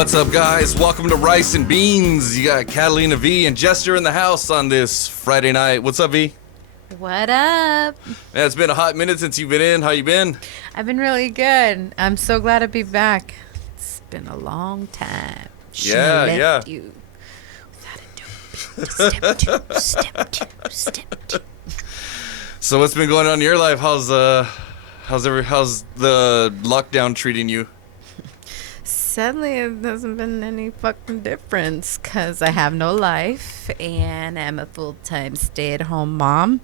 What's up, guys? Welcome to Rice and Beans. You got Catalina Vee and Jester in the house on this Friday night. What's up, V? What up? Man, it's been a hot minute since you've been in. How you been? I've been really good. I'm so glad to be back. It's been a long time. Yeah. You without a dope beat. Step two. So what's been going on in your life? How's the lockdown treating you? Sadly, it hasn't been any fucking difference because I have no life and I'm a full-time stay-at-home mom.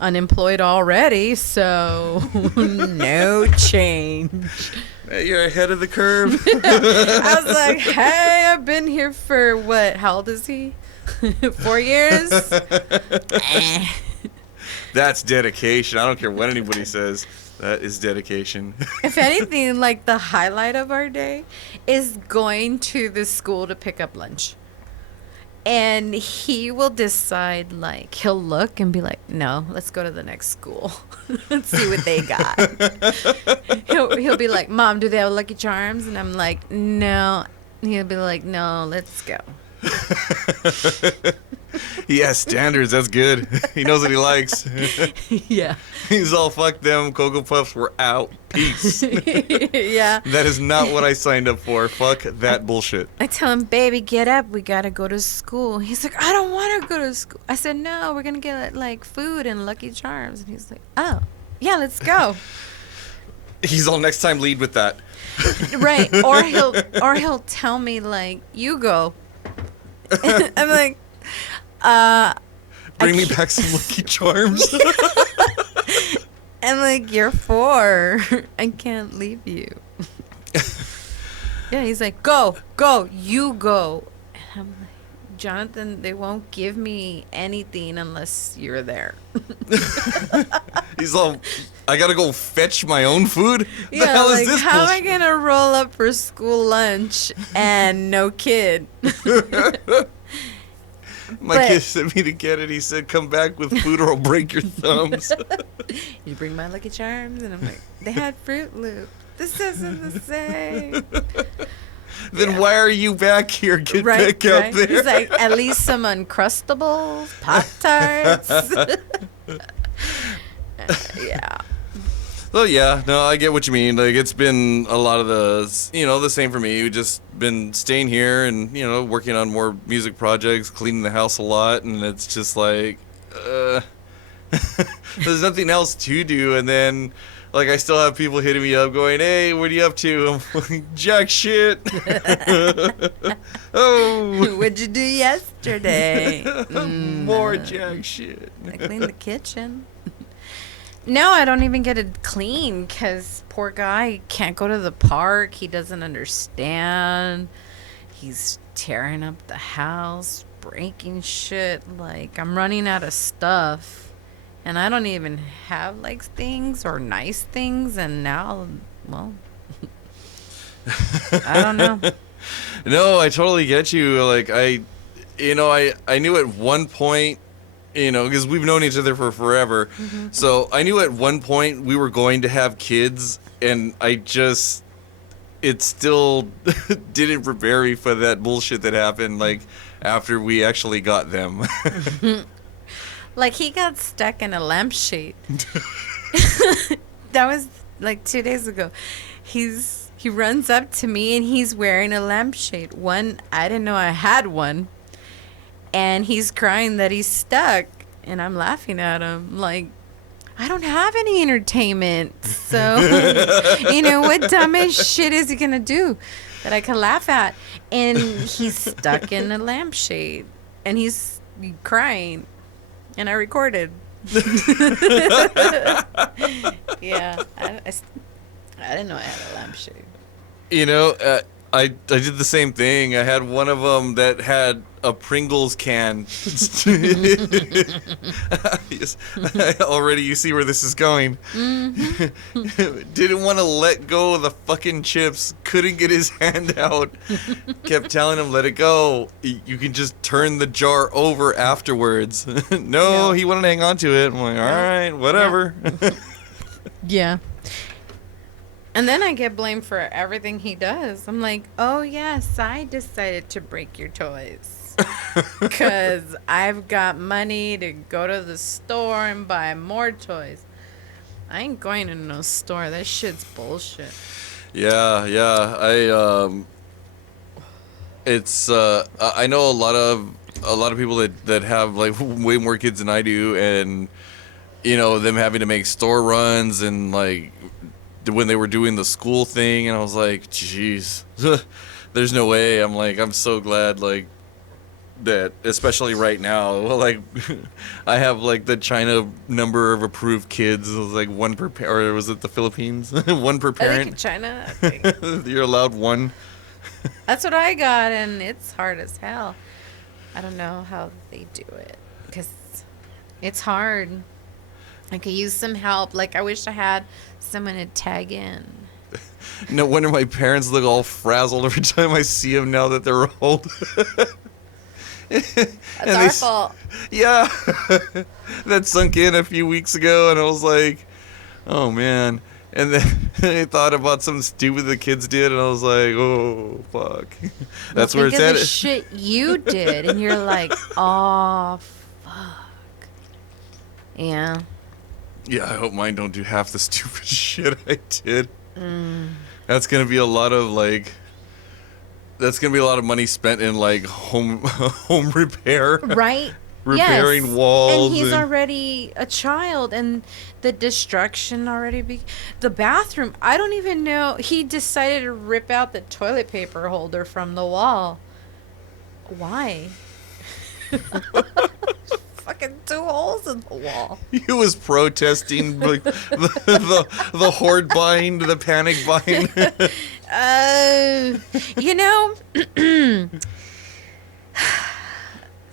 Unemployed already, so no change. Hey, you're ahead of the curve. I was like, hey, I've been here for what? How old is he? 4 years? That's dedication. I don't care what anybody says. That is dedication. If anything, like the highlight of our day is going to the school to pick up lunch. And he will decide, like, he'll look and be like, no, let's go to the next school. Let's see what they got. He'll be like, Mom, do they have Lucky Charms? And I'm like, no. He'll be like, no, let's go. He has standards. That's good. He knows what he likes. Yeah. He's all, fuck them. Cocoa Puffs were out. Peace. Yeah. That is not what I signed up for. Fuck that bullshit. I tell him, baby, get up. We got to go to school. He's like, I don't want to go to school. I said, no, we're going to get, like, food and Lucky Charms. And he's like, oh, yeah, let's go. He's all, next time lead with that. Right. Or he'll tell me, like, you go. I'm like, bring me back some Lucky Charms. I'm like, you're 4. I can't leave you. Yeah, he's like, go, you go. And I'm like, Jonathan, they won't give me anything unless you're there. He's all, I gotta go fetch my own food? Yeah, the hell like, is this how bullshit? am I gonna roll up for school lunch and no kid? My kid sent me to get it. He said, come back with food or I'll break your thumbs. You bring my Lucky Charms? And I'm like, they had Fruit Loop. This isn't the same. Then why are you back here? Get back out there. He's like, at least some Uncrustables, Pop-Tarts. Yeah. Well, yeah, no, I get what you mean. Like, it's been a lot of the same for me. We've just been staying here and, working on more music projects, cleaning the house a lot, and it's just like, there's nothing else to do. And then, like, I still have people hitting me up going, hey, what are you up to? I'm like, jack shit. Oh. What'd you do yesterday? More jack shit. I cleaned the kitchen. No, I don't even get it clean because poor guy can't go to the park. He doesn't understand. He's tearing up the house, breaking shit. Like, I'm running out of stuff. And I don't even have, like, things or nice things. And now, well, I don't know. No, I totally get you. Like, I knew at one point, because we've known each other for forever. Mm-hmm. So I knew at one point we were going to have kids, and it still didn't prepare me for that bullshit that happened, like, after we actually got them. Like, he got stuck in a lampshade. That was, like, 2 days ago. He runs up to me, and he's wearing a lampshade. One, I didn't know I had one. And he's crying that he's stuck. And I'm laughing at him. Like, I don't have any entertainment. So, what dumbest shit is he going to do that I can laugh at? And he's stuck in a lampshade. And he's crying. And I recorded. Yeah. I didn't know I had a lampshade. I did the same thing. I had one of them that had a Pringles can. Already you see where this is going. Mm-hmm. Didn't want to let go of the fucking chips. Couldn't get his hand out. Kept telling him, let it go. You can just turn the jar over afterwards. No, he wanted to hang on to it. I'm like, all right, whatever. Yeah. And then I get blamed for everything he does. I'm like, oh, yes, I decided to break your toys. Because I've got money to go to the store and buy more toys. I ain't going to no store. That shit's bullshit. Yeah, yeah. I know a lot of people that have like way more kids than I do, and you know, them having to make store runs and like when they were doing the school thing, and I was like, jeez, there's no way. I'm like, I'm so glad like that, especially right now. Like, I have like the China number of approved kids. It was like one per or was it the Philippines? One per parent. I think in China, I think. You're allowed one. That's what I got, and it's hard as hell. I don't know how they do it because it's hard. I could use some help. Like, I wish I had someone to tag in. No wonder my parents look all frazzled every time I see them now that they're old. That's our fault. Yeah. That sunk in a few weeks ago, and I was like, oh, man. And then I thought about something stupid the kids did, and I was like, oh, fuck. That's where it's at. Think of the shit you did, and you're like, oh, fuck. Yeah. Yeah, I hope mine don't do half the stupid shit I did. That's going to be a lot of, like... That's going to be a lot of money spent in, like, home repair. Right? Repairing yes. walls. And he's already a child, and the destruction already the bathroom, I don't even know. He decided to rip out the toilet paper holder from the wall. Why? Fucking 2 holes in the wall. He was protesting like, the horde bind, the panic bind. You know,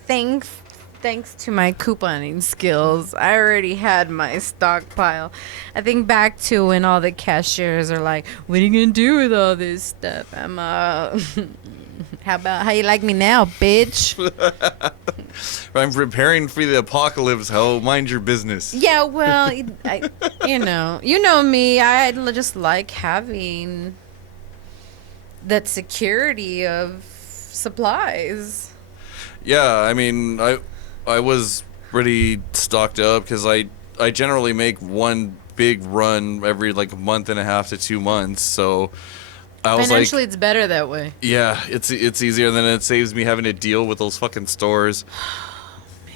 thanks to my couponing skills, I already had my stockpile. I think back to when all the cashiers are like, what are you going to do with all this stuff? I'm, how you like me now, bitch? I'm preparing for the apocalypse, ho. Mind your business. Yeah, well, you know me. I just like having that security of supplies. Yeah, I mean, I was pretty stocked up because I generally make one big run every like a month and a half to 2 months, so I was financially, it's better that way. Yeah, it's easier, than it saves me having to deal with those fucking stores. Oh, man.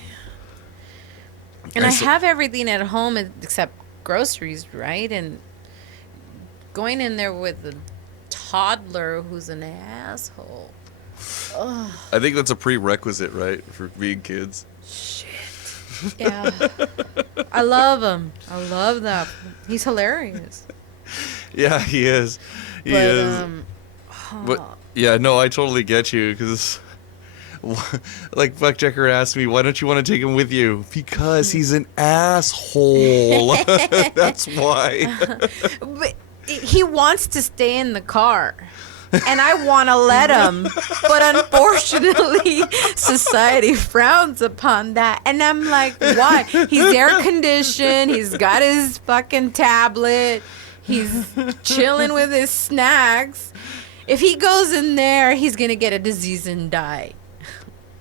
And I have everything at home except groceries, right? And going in there with a toddler who's an asshole. Ugh. I think that's a prerequisite, right, for being kids. Shit. Yeah. I love him. I love that. He's hilarious. Yeah, he is. He is. But yeah, no, I totally get you because, like, Buckchecker asked me, why don't you want to take him with you? Because he's an asshole. That's why. But he wants to stay in the car. And I want to let him. But unfortunately, society frowns upon that. And I'm like, why? He's air conditioned. He's got his fucking tablet. He's chilling with his snacks. If he goes in there, he's going to get a disease and die.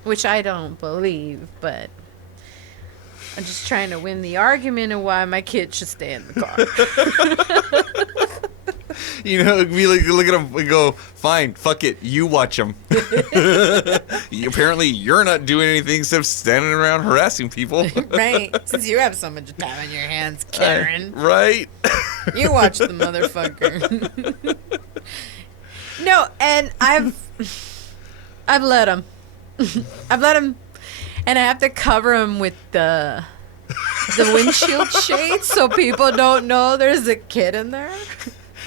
Which I don't believe, but I'm just trying to win the argument of why my kid should stay in the car. You know, we look at him and go, fine, fuck it, you watch him. Apparently, you're not doing anything except standing around harassing people. Right, since you have so much time on your hands, Karen. Right? You watch the motherfucker. No, and I've let him. I've let him, and I have to cover him with the windshield shades so people don't know there's a kid in there.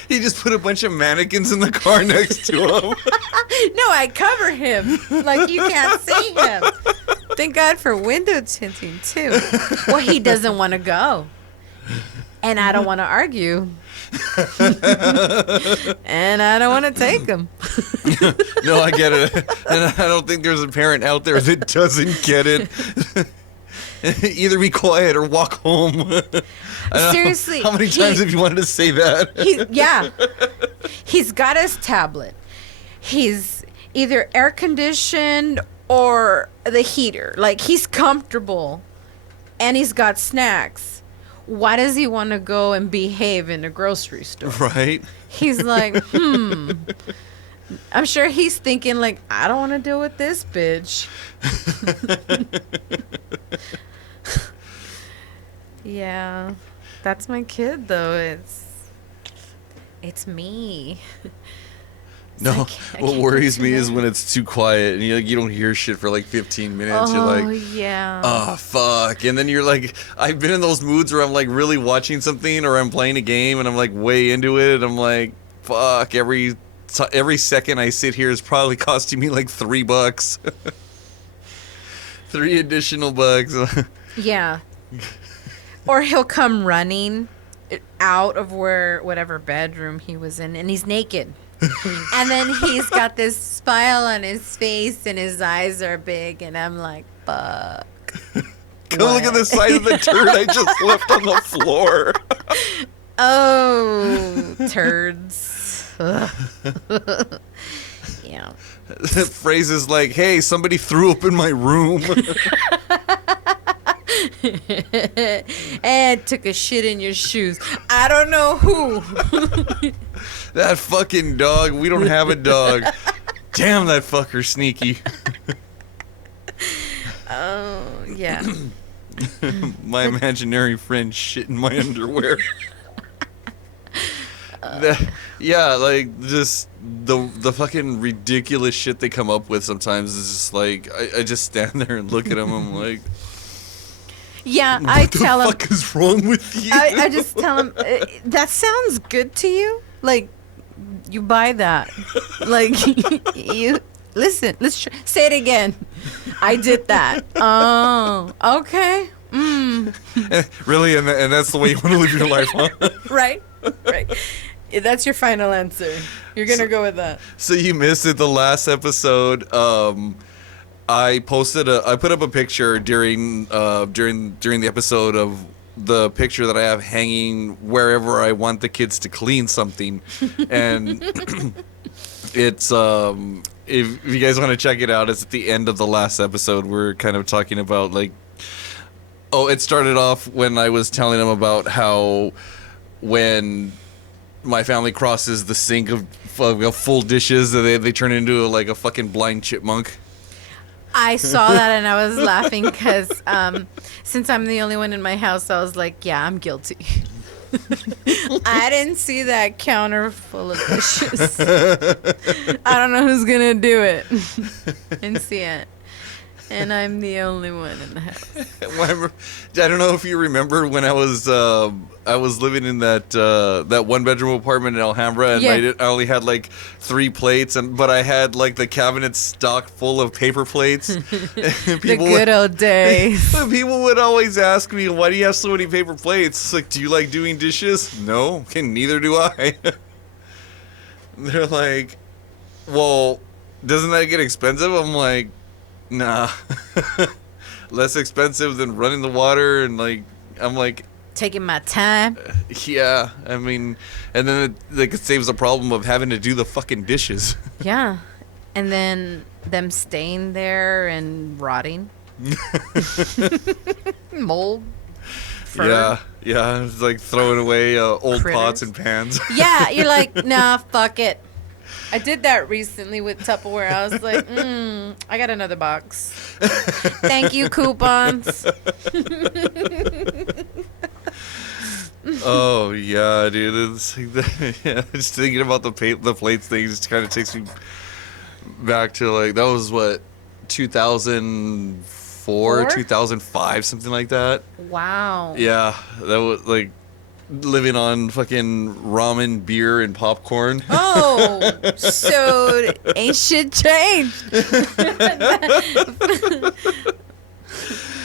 He just put a bunch of mannequins in the car next to him. No, I cover him like you can't see him. Thank God for window tinting too. Well, he doesn't want to go, and I don't want to argue. And I don't want to take him. No, I get it. And I don't think there's a parent out there that doesn't get it. Either be quiet or walk home. I don't know. Seriously, How many times have you wanted to say that? Yeah. He's got his tablet. He's either air conditioned or the heater. Like, he's comfortable and he's got snacks. Why does he want to go and behave in a grocery store? Right? He's like, I'm sure he's thinking, like, I don't want to deal with this bitch. Yeah. That's my kid, though. It's me. No, I what can't worries do me is that. when it's too quiet and you don't hear shit for like 15 minutes. You're Oh, like, yeah. oh, fuck. And then you're like, I've been in those moods where I'm like really watching something or I'm playing a game and I'm like way into it. I'm like, fuck, every second I sit here is probably costing me like $3. 3 additional bucks. Yeah. Or he'll come running out of whatever bedroom he was in, and he's naked. And then he's got this smile on his face, and his eyes are big, and I'm like, fuck. Come look at the size of the turd I just left on the floor. Oh, turds. Ugh. Yeah. Phrases like, hey, somebody threw up in my room. And took a shit in your shoes. I don't know who. That fucking dog. We don't have a dog. Damn, that fucker sneaky. Oh, yeah. My imaginary friend shit in my underwear. Yeah, like just the fucking ridiculous shit they come up with sometimes is just like I just stand there and look at them. I'm like, Yeah, what I the tell him. fuck is wrong with you? I just tell him, that sounds good to you? Like, you buy that. Like, you, listen, say it again. I did that. Oh, okay. Really, and that's the way you want to live your life, huh? Right. Yeah, that's your final answer. You're going to go with that. So you missed it the last episode. I put up a picture during the episode of the picture that I have hanging wherever I want the kids to clean something, and it's if you guys want to check it out, it's at the end of the last episode. We're kind of talking about like, it started off when I was telling them about how when my family crosses the sink of full dishes, they turn into like a fucking blind chipmunk. I saw that and I was laughing because since I'm the only one in my house, I was like, yeah, I'm guilty. I didn't see that counter full of dishes. I don't know who's going to do it. And see it. And I'm the only one in the house. I don't know if you remember when I was living in that one bedroom apartment in Alhambra, and Yeah. I only had like 3 plates, but I had like the cabinet stocked full of paper plates. The good old days. People would always ask me, "Why do you have so many paper plates?" It's like, do you like doing dishes? No, and neither do I. They're like, well, doesn't that get expensive? I'm like, nah. Less expensive than running the water, and like, I'm like, Taking my time. yeah, I mean, and then it saves the problem of having to do the fucking dishes. Yeah. And then them staying there and rotting. Mold. Fur. Yeah, it's like throwing away old pots Critters. and pans. Yeah, you're like, nah, fuck it. I did that recently with Tupperware. I was like, I got another box. Thank you, coupons. Oh yeah, dude. It's like yeah, just thinking about the plates thing just kind of takes me back to like that was what 2004, Four? 2005, something like that. Wow. Yeah, that was like living on fucking ramen, beer, and popcorn. Oh, so ain't shit changed.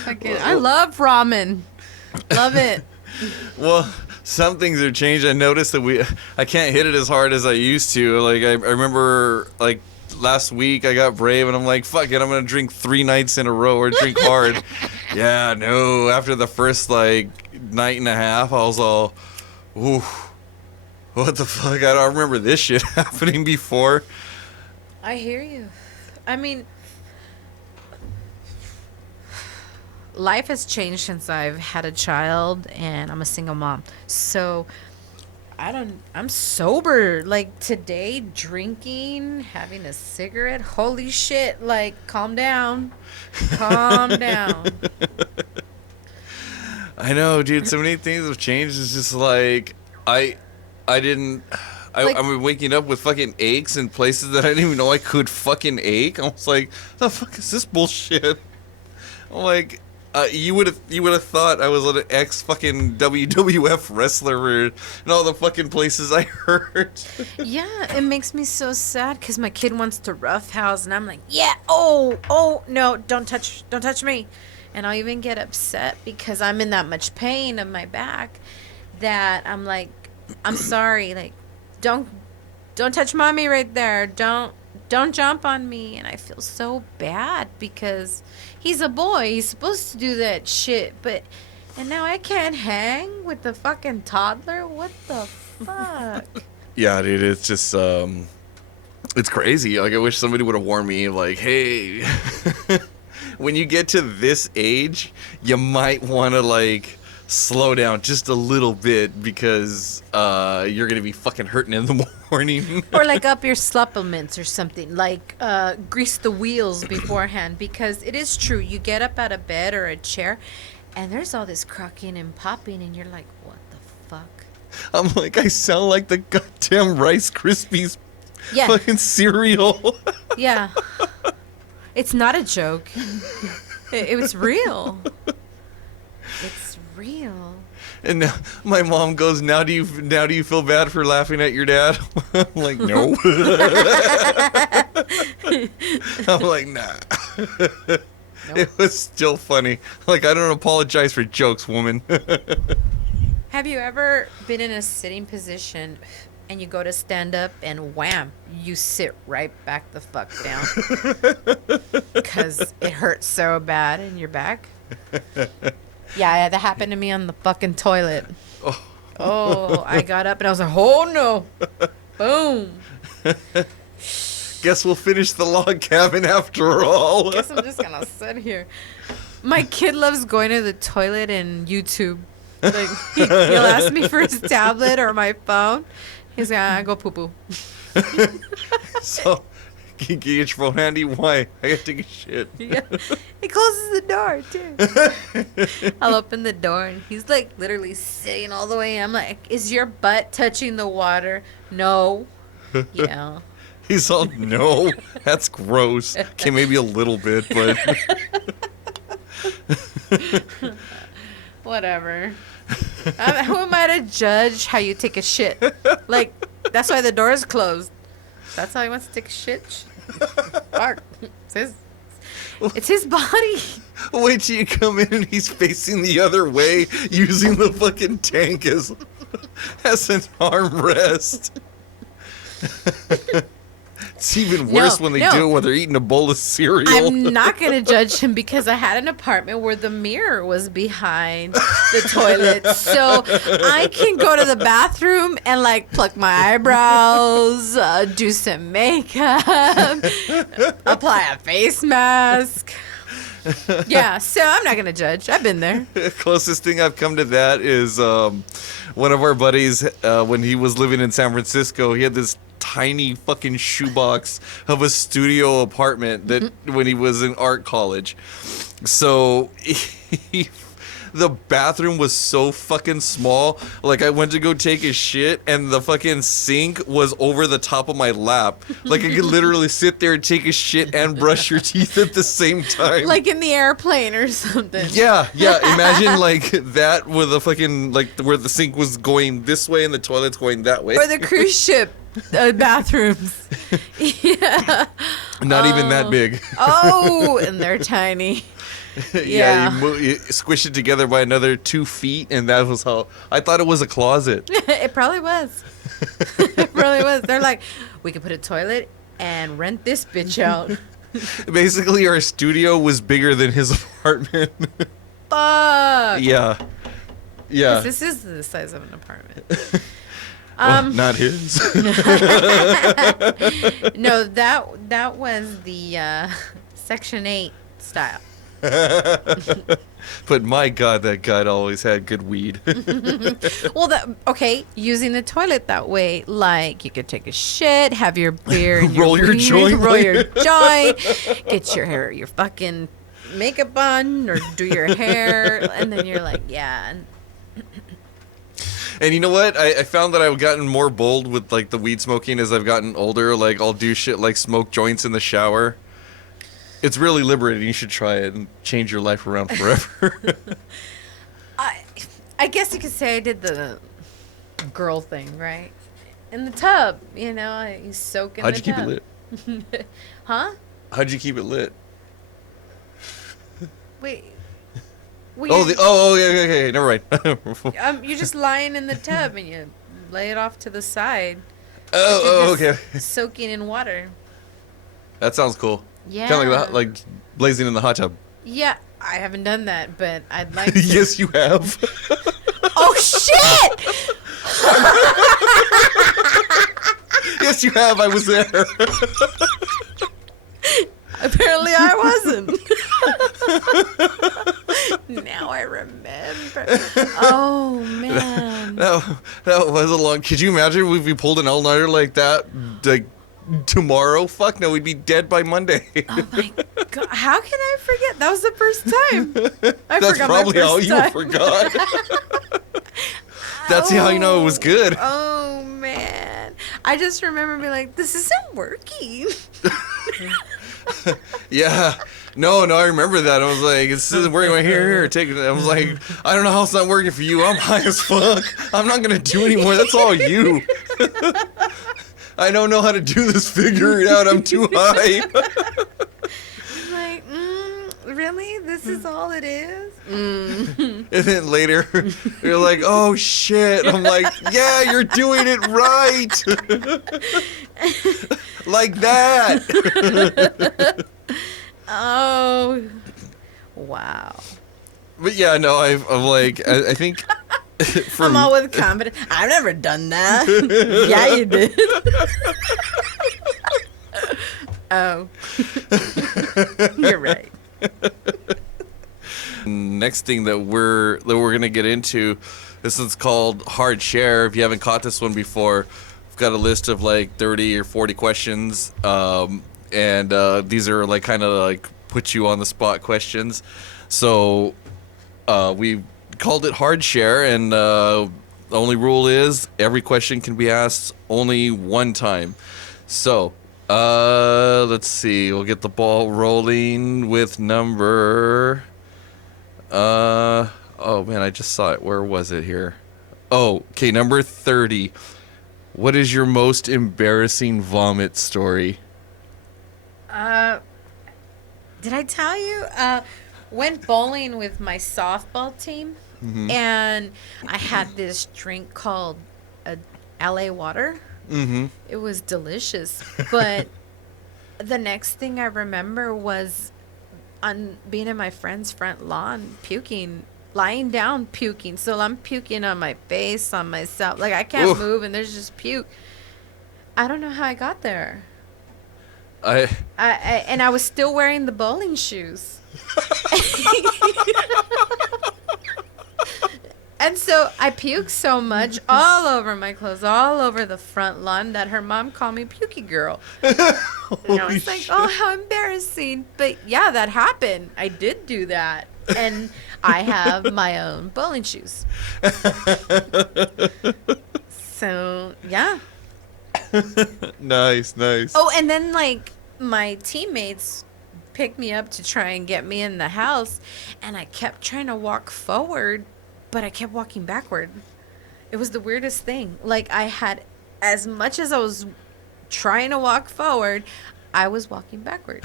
Fucking, I love ramen. Love it. Well, some things are changed. I noticed that I can't hit it as hard as I used to. Like I remember like last week I got brave and I'm like, fuck it, I'm gonna drink 3 nights in a row or drink hard. Yeah, no. After the first like night and a half, I was all, ooh, what the fuck? I don't remember this shit happening before. I hear you. I mean, life has changed since I've had a child and I'm a single mom. So I'm sober. Like today, drinking, having a cigarette. Holy shit. Like, calm down. Calm down. I know, dude. So many things have changed. It's just like, I didn't. Like- I'm waking up with fucking aches in places that I didn't even know I could fucking ache. I was like, the fuck is this bullshit? I'm like, you would have thought I was an ex fucking WWF wrestler and all the fucking places I hurt. Yeah, it makes me so sad because my kid wants to roughhouse, and I'm like, yeah, oh, no, don't touch me. And I'll even get upset because I'm in that much pain of my back that I'm like, I'm sorry, like, don't touch mommy right there. Don't jump on me. And I feel so bad because he's a boy. He's supposed to do that shit. And now I can't hang with the fucking toddler. What the fuck? Yeah, dude, it's just it's crazy. Like, I wish somebody would have warned me, like, hey, when you get to this age, you might want to like slow down just a little bit because you're gonna be fucking hurting in the morning. Or like up your supplements or something. Like grease the wheels beforehand, because it is true. You get up out of bed or a chair, and there's all this cracking and popping, and you're like, what the fuck? I'm like, I sound like the goddamn Rice Krispies Yeah. fucking cereal. Yeah. It's not a joke. It was real. It's real. And now my mom goes, now do you feel bad for laughing at your dad? I'm like, no. I'm like, nah. It was still funny. Like, I don't apologize for jokes, woman. Have you ever been in a sitting position and you go to stand up and wham, you sit right back the fuck down? Because it hurts so bad in your back? Yeah, that happened to me on the fucking toilet. Oh, I got up and I was like, oh no. Boom. Guess we'll finish the log cabin after all. Guess I'm just gonna sit here. My kid loves going to the toilet and YouTube. Like he'll ask me for his tablet or my phone. He's like, I go poo poo. So, can you get your phone handy? Why? I gotta take a shit. Yeah. He closes the door too. I'll open the door and he's like literally sitting all the way. I'm like, is your butt touching the water? No. Yeah. He's all, no, that's gross. Okay, maybe a little bit, but Whatever. Who am I to judge how you take a shit? Like, that's why the door is closed. That's how he wants to take a shit. Fuck. It's his body. wait till you come in and he's facing the other way using the fucking tank as an armrest. It's even worse when they do it when they're eating a bowl of cereal. I'm not going to judge him because I had an apartment where the mirror was behind the toilet. So I can go to the bathroom and like pluck my eyebrows, do some makeup, apply a face mask. Yeah, so I'm not going to judge. I've been there. Closest thing I've come to that is one of our buddies, when he was living in San Francisco, he had this tiny fucking shoebox of a studio apartment that when he was in art college. So the bathroom was so fucking small. Like, I went to go take a shit and the fucking sink was over the top of my lap. Like, I could literally sit there and take a shit and brush your teeth at the same time. Like in the airplane or something. Yeah. Imagine like that with a fucking, like, where the sink was going this way and the toilet's going that way. Or the cruise ship bathrooms. Yeah. Not even that big. Oh, and they're tiny. Yeah. You squish it together by another 2 feet, and that was how I thought it was a closet. It probably was. It probably was. They're like, we could put a toilet and rent this bitch out. Basically, our studio was bigger than his apartment. Fuck. Yeah. Yeah. This is the size of an apartment. Well, not his. No, that was the Section 8 style. But my God, that guy always had good weed. Well, using the toilet that way, like you could take a shit, have your beer, and Roll your joint. roll your joint, get your fucking makeup on, or do your hair, and then you're like, yeah. And you know what? I found that I've gotten more bold with like the weed smoking as I've gotten older. Like I'll do shit like smoke joints in the shower. It's really liberating. You should try it and change your life around forever. I guess you could say I did the girl thing, right? In the tub, you soak in How'd the you keep tub. it lit? Huh? How'd you keep it lit? Wait. Okay, never mind. You're just lying in the tub and you lay it off to the side. Okay. Soaking in water. That sounds cool. Yeah. Kind of like blazing in the hot tub. Yeah, I haven't done that, but I'd like to. Yes, you have. Oh, shit! Yes, you have. I was there. Apparently I wasn't. Now I remember. Oh, man. That was a long... Could you imagine if we pulled an all-nighter like that, like, tomorrow? Fuck no, we'd be dead by Monday. Oh, my God. How can I forget? That was the first time. That's probably how you forgot. That's how you know it was good. Oh, man. I just remember being like, this isn't working. Yeah. No, I remember that. I was like, this isn't working right here, take it. I was like, I don't know how it's not working for you. I'm high as fuck. I'm not going to do anymore. That's all you. I don't know how to do this. Figure it out. I'm too high. I'm like, really? This is all it is? And then later, you're like, oh, shit. I'm like, yeah, you're doing it right. Like that. Oh, wow. But yeah, no, I'm like, I think... I'm all with confidence. I've never done that. Yeah, you did. Oh. You're right. Next thing that we're gonna get into, this one's called Hard Share. If you haven't caught this one before, we've got a list of like 30 or 40 questions, and these are like kind of like put you on the spot questions. So we called it Hard Share, and the only rule is every question can be asked only one time. So let's see, we'll get the ball rolling with number oh man, I just saw it. Where was it here? Oh, okay, number 30. What is your most embarrassing vomit story? Did I tell you? Went bowling with my softball team, and I had this drink called LA water. Mm-hmm. It was delicious, but the next thing I remember was on being in my friend's front lawn, puking, lying down, puking. So I'm puking on my face, on myself. Like I can't move, and there's just puke. I don't know how I got there. And I was still wearing the bowling shoes. And so I puked so much all over my clothes, all over the front lawn, that her mom called me Pukey Girl. And I was like, oh, how embarrassing. But yeah, that happened. I did do that. And I have my own bowling shoes. So, yeah. Nice. Oh, and then, like, my teammates picked me up to try and get me in the house, and I kept trying to walk forward, but I kept walking backward. It was the weirdest thing. Like, I had, as much as I was trying to walk forward, I was walking backward.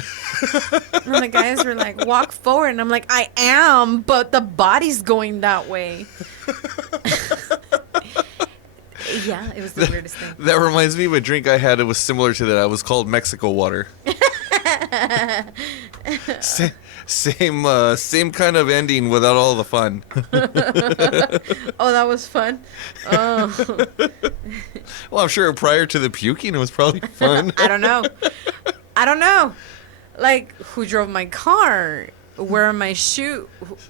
And the guys were like, walk forward. And I'm like, I am, but the body's going that way. Yeah, it was the weirdest thing. That reminds me of a drink I had. It was similar to that. It was called Mexico water. Same kind of ending without all the fun. Oh, that was fun. Oh. Well, I'm sure prior to the puking, it was probably fun. I don't know. Like, who drove my car? Where are my shoes?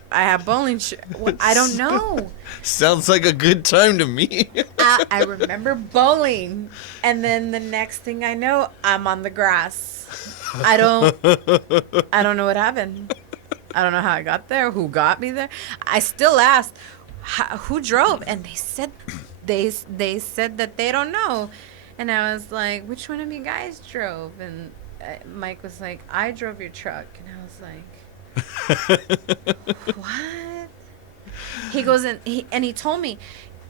I have bowling shoes. I don't know. Sounds like a good time to me. I remember bowling, and then the next thing I know, I'm on the grass. I don't know what happened. I don't know how I got there, who got me there. I still asked, who drove, and they said that they don't know, and I was like, which one of you guys drove? And Mike was like, I drove your truck, and I was like, what? He goes and he told me,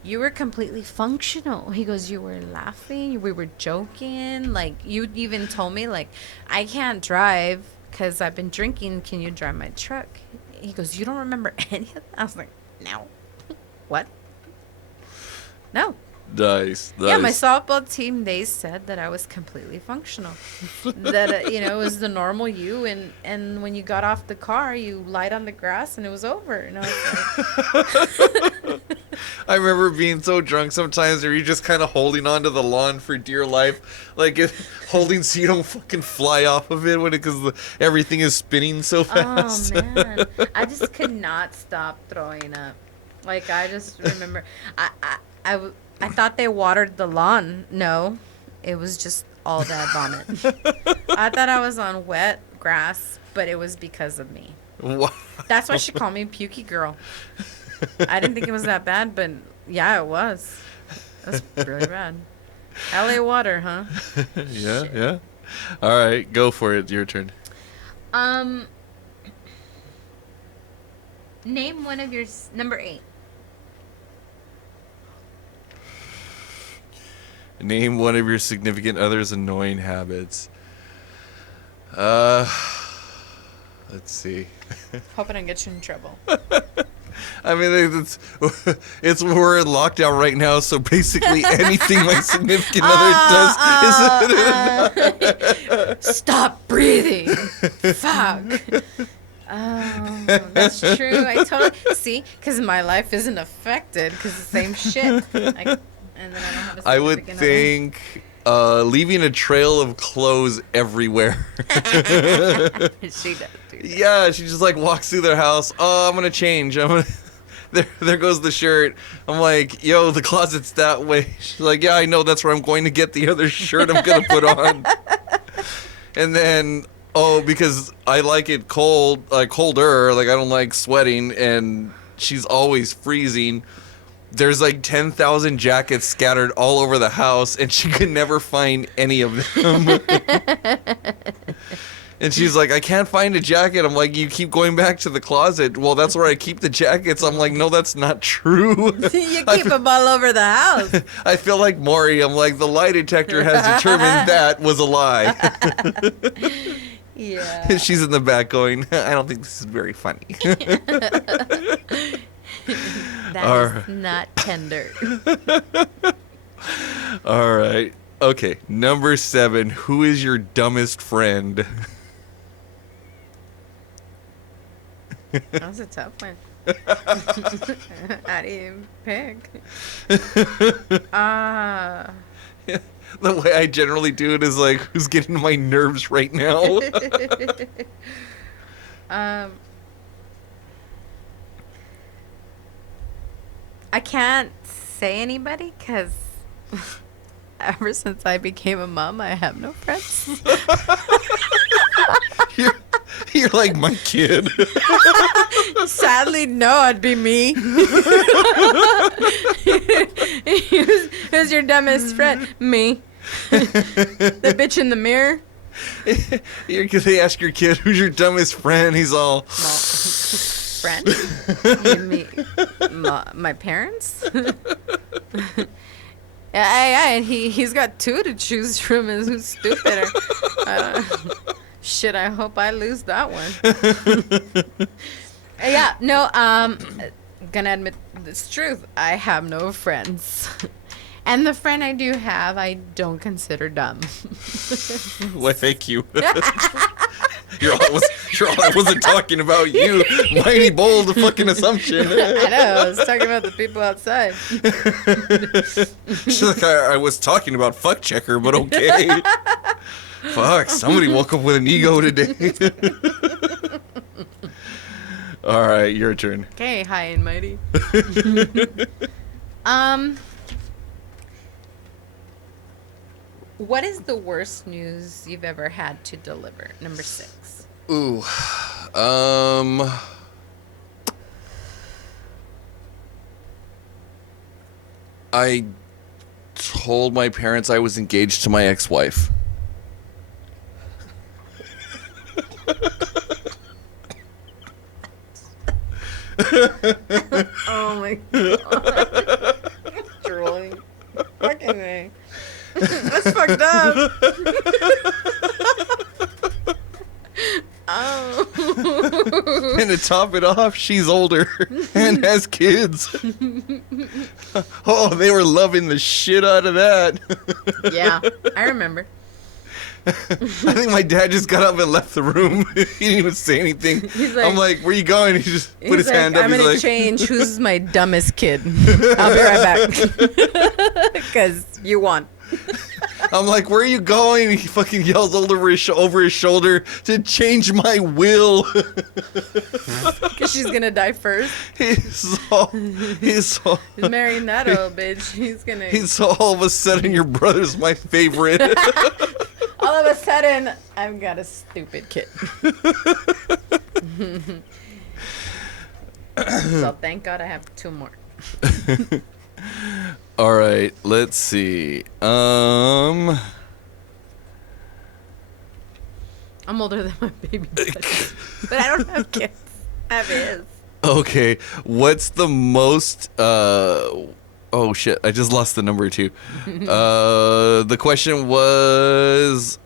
you were completely functional. He goes, you were laughing, we were joking, like you even told me like, I can't drive because I've been drinking, can you drive my truck? He goes, you don't remember any of that? I was like, no. What? No. Nice. Yeah, my softball team, they said that I was completely functional. That, it was the normal you, and when you got off the car, you lied on the grass, and it was over. And I was like... I remember being so drunk sometimes where you're just kind of holding onto the lawn for dear life. Like, holding so you don't fucking fly off of it because everything is spinning so fast. Oh, man. I just could not stop throwing up. Like, I just remember... I thought they watered the lawn. No, it was just all that vomit. I thought I was on wet grass, but it was because of me. Wow. That's why she called me Pukey Girl. I didn't think it was that bad, but yeah, it was. It was really bad. LA water, huh? Yeah, Shit. yeah. All right, go for it. Your turn. Name one of your... Number 8. Name one of your significant other's annoying habits. Let's see. Hope I don't get you in trouble. I mean, it's we're in lockdown right now, so basically anything my significant other does is... Stop breathing. Fuck. Oh, that's true. I totally... See? Because my life isn't affected because the same shit. And then I don't have a I would significant think leaving a trail of clothes everywhere. She does do that. Yeah, she just like walks through their house. Oh, I'm gonna change. There goes the shirt. I'm like, yo, the closet's that way. She's like, yeah, I know. That's where I'm going to get the other shirt I'm gonna put on. And then, because I like it cold, like colder. Like I don't like sweating, and she's always freezing. There's like 10,000 jackets scattered all over the house, and she could never find any of them. And she's like, I can't find a jacket. I'm like, you keep going back to the closet. Well, that's where I keep the jackets. I'm like, no, that's not true. You keep them all over the house. I feel like Maury. I'm like, the lie detector has determined that was a lie. Yeah. And she's in the back going, I don't think this is very funny. That is not tender. All right. Okay. Number 7. Who is your dumbest friend? That was a tough one. How do you pick? The way I generally do it is like, who's getting on my nerves right now? I can't say anybody because ever since I became a mom, I have no friends. You're like my kid. Sadly, no, it'd be me. Who's your dumbest friend? Me. The bitch in the mirror. They ask your kid, who's your dumbest friend? He's all... Friend? Me. My parents? Yeah, he's got 2 to choose from. Is who's stupid? Shit, I hope I lose that one. Yeah, no, gonna admit this truth. I have no friends. And the friend I do have, I don't consider dumb. Well, thank you. I wasn't talking about you. Mighty bold fucking assumption. I know. I was talking about the people outside. She's like, I was talking about fuck checker, but okay. Fuck, somebody woke up with an ego today. All right, your turn. Okay, high and mighty. What is the worst news you've ever had to deliver? Number 6. Ooh, I told my parents I was engaged to my ex-wife. Oh my god. Drooling. Fucking A. That's fucked up. Oh. And to top it off, she's older and has kids. Oh, they were loving the shit out of that. Yeah, I remember. I think my dad just got up and left the room. He didn't even say anything. I'm like, where you going? He just put his hand up. I'm going to change who's my dumbest kid. I'll be right back. Because you won. I'm like, where are you going? He fucking yells over his shoulder to change my will. Because she's going to die first. He's marrying that old bitch. He's all of a sudden, your brother's my favorite. All of a sudden, I've got a stupid kid. So thank God I have 2 more. All right, let's see. I'm older than my baby daddy, but I don't have kids. I have his. Okay, what's the most? Oh shit! I just lost the number too. The question was,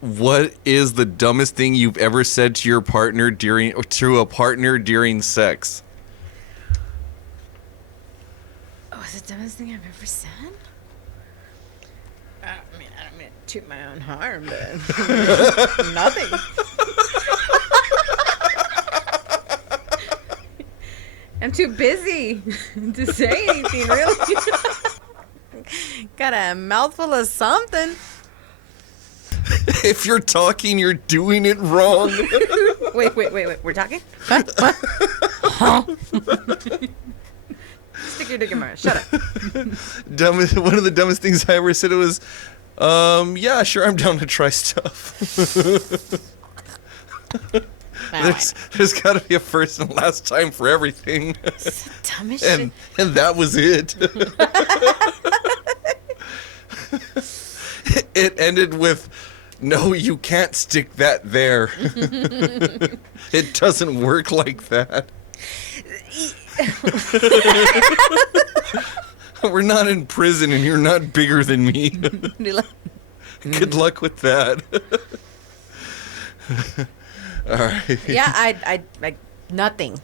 what is the dumbest thing you've ever said to your partner during sex? The dumbest thing I've ever said? I mean, I don't mean to toot my own horn, but nothing. I'm too busy to say anything, really. Got a mouthful of something. If you're talking, you're doing it wrong. Wait. We're talking? What? Huh? Stick your dick in my mouth. Shut up. One of the dumbest things I ever said was, yeah, sure, I'm down to try stuff. There's got to be a first and last time for everything. It's the dumbest shit. And that was it. It ended with, no, you can't stick that there. It doesn't work like that. We're not in prison and you're not bigger than me. Good luck with that. All right. Yeah, I nothing.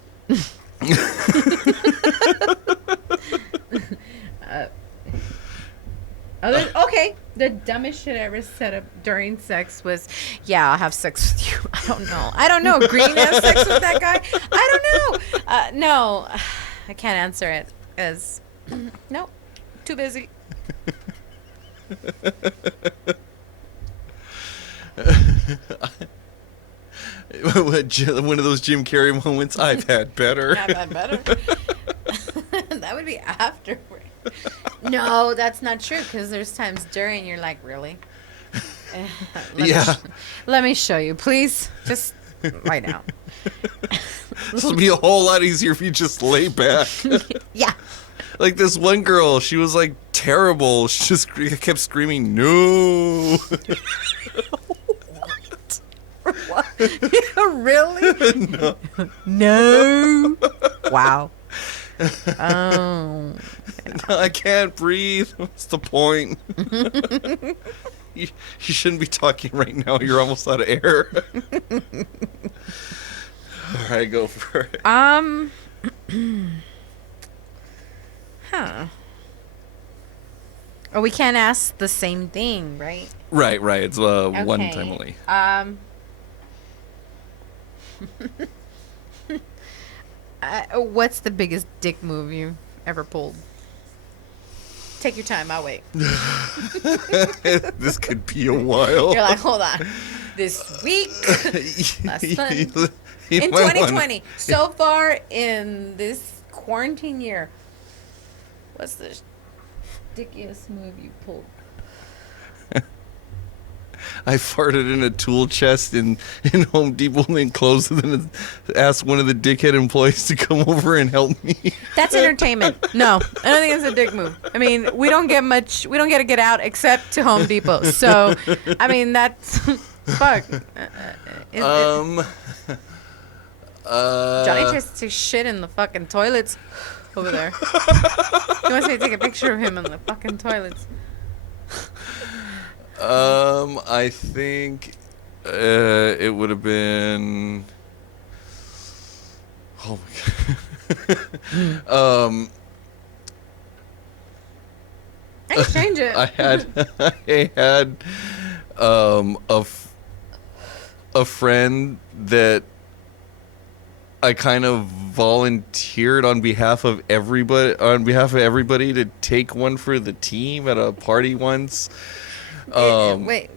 Okay, the dumbest shit I ever said up during sex was, yeah, I'll have sex with you. I don't know. Green have sex with that guy? I don't know. No, I can't answer it because, no, too busy. One of those Jim Carrey moments. I've had better. That would be afterward. No, that's not true because there's times during you're like, really? Let me show you, please. Just right now. This will be a whole lot easier if you just lay back. Yeah. Like this one girl, she was like terrible. She just kept screaming, no. What? Really? No. No. Wow. Oh. No, I can't breathe. What's the point? You shouldn't be talking right now. You're almost out of air. All right, go for it. Huh. Oh, we can't ask the same thing, right? Right. It's Okay. one time only. What's the biggest dick move you ever pulled? Take your time. I'll wait. This could be a while. You're like, hold on. This week, last month, You in might 2020, so far in this quarantine year, what's the dickiest move you pulled? I farted in a tool chest in Home Depot and then closed it and asked one of the dickhead employees to come over and help me. That's entertainment. No, I don't think it's a dick move. I mean, we don't get to get out except to Home Depot. So, I mean, that's, fuck. Johnny tries to shit in the fucking toilets over there. He wants me to take a picture of him in the fucking toilets. I think it would have been. Oh my god. I can change it. I had a friend that I kind of volunteered on behalf of everybody to take one for the team at a party once. Wait.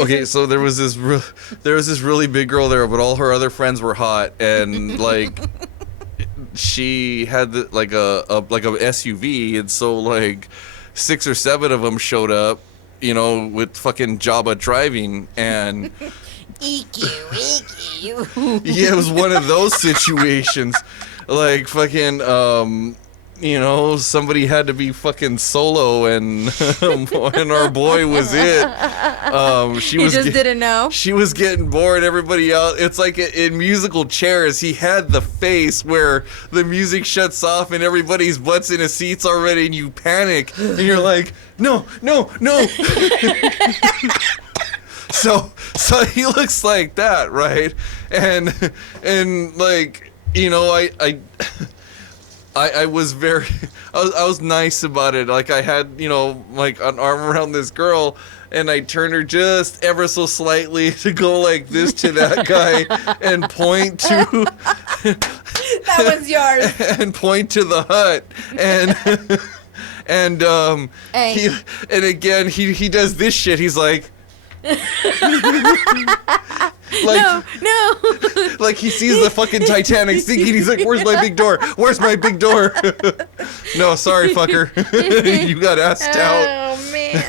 Okay, so there was this really big girl there, but all her other friends were hot, and like she had like a SUV, and so like 6 or 7 of them showed up, you know, with fucking Jabba driving, and EQ. yeah, it was one of those situations, like fucking you know, somebody had to be fucking solo, and and our boy was it. She didn't know. She was getting bored. Everybody else, it's like in musical chairs. He had the face where the music shuts off and everybody's butts in his seats already, and you panic, and you're like, no. So he looks like that, right? And like, you know, I was I was nice about it. Like I had, you know, like an arm around this girl, and I turned her just ever so slightly to go like this to that guy and point to that was yours. And point to the hut, and hey. he does this shit. He's like. No. Like he sees the fucking Titanic sinking. He's like, "Where's my big door? Where's my big door?" No, sorry, fucker. You got asked out. Oh man.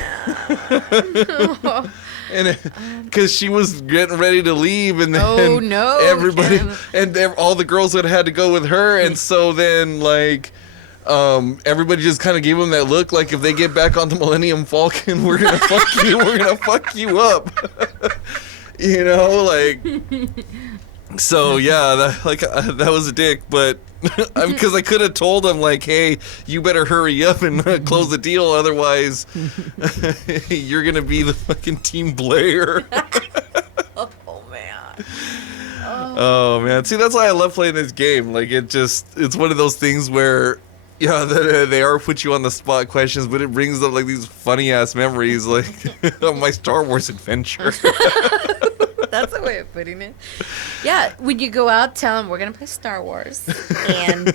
And because she was getting ready to leave, and then everybody and all the girls had to go with her, and so then like. Everybody just kind of gave him that look, like if they get back on the Millennium Falcon, we're gonna fuck you up. You know, like. So yeah, that was a dick, but because I could have told him like, hey, you better hurry up and close the deal, otherwise you're gonna be the fucking Team Blair. Oh man. Oh man, see, that's why I love playing this game. Like it's one of those things where. Yeah, they are put you on the spot questions, but it brings up like these funny ass memories, like of my Star Wars adventure. That's a way of putting it. Yeah, when you go out, tell them we're gonna play Star Wars, and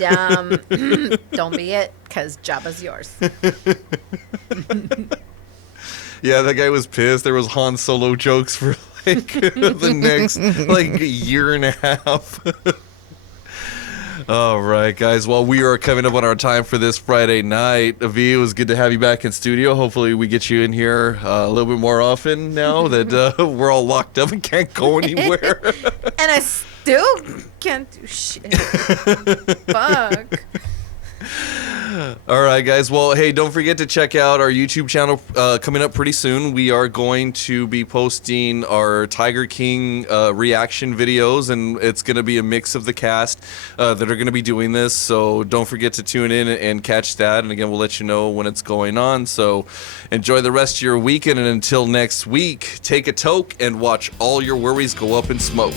don't be it, cause Jabba's yours. Yeah, that guy was pissed. There was Han Solo jokes for like the next like year and a half. All right, guys. Well, we are coming up on our time for this Friday night. Avi, it was good to have you back in studio. Hopefully, we get you in here a little bit more often now that we're all locked up and can't go anywhere. And I still can't do shit. Fuck. All right, guys. Well, hey, don't forget to check out our YouTube channel coming up pretty soon. We are going to be posting our Tiger King reaction videos, and it's going to be a mix of the cast that are going to be doing this. So don't forget to tune in and catch that. And again, we'll let you know when it's going on. So enjoy the rest of your weekend, and until next week, take a toke and watch all your worries go up in smoke.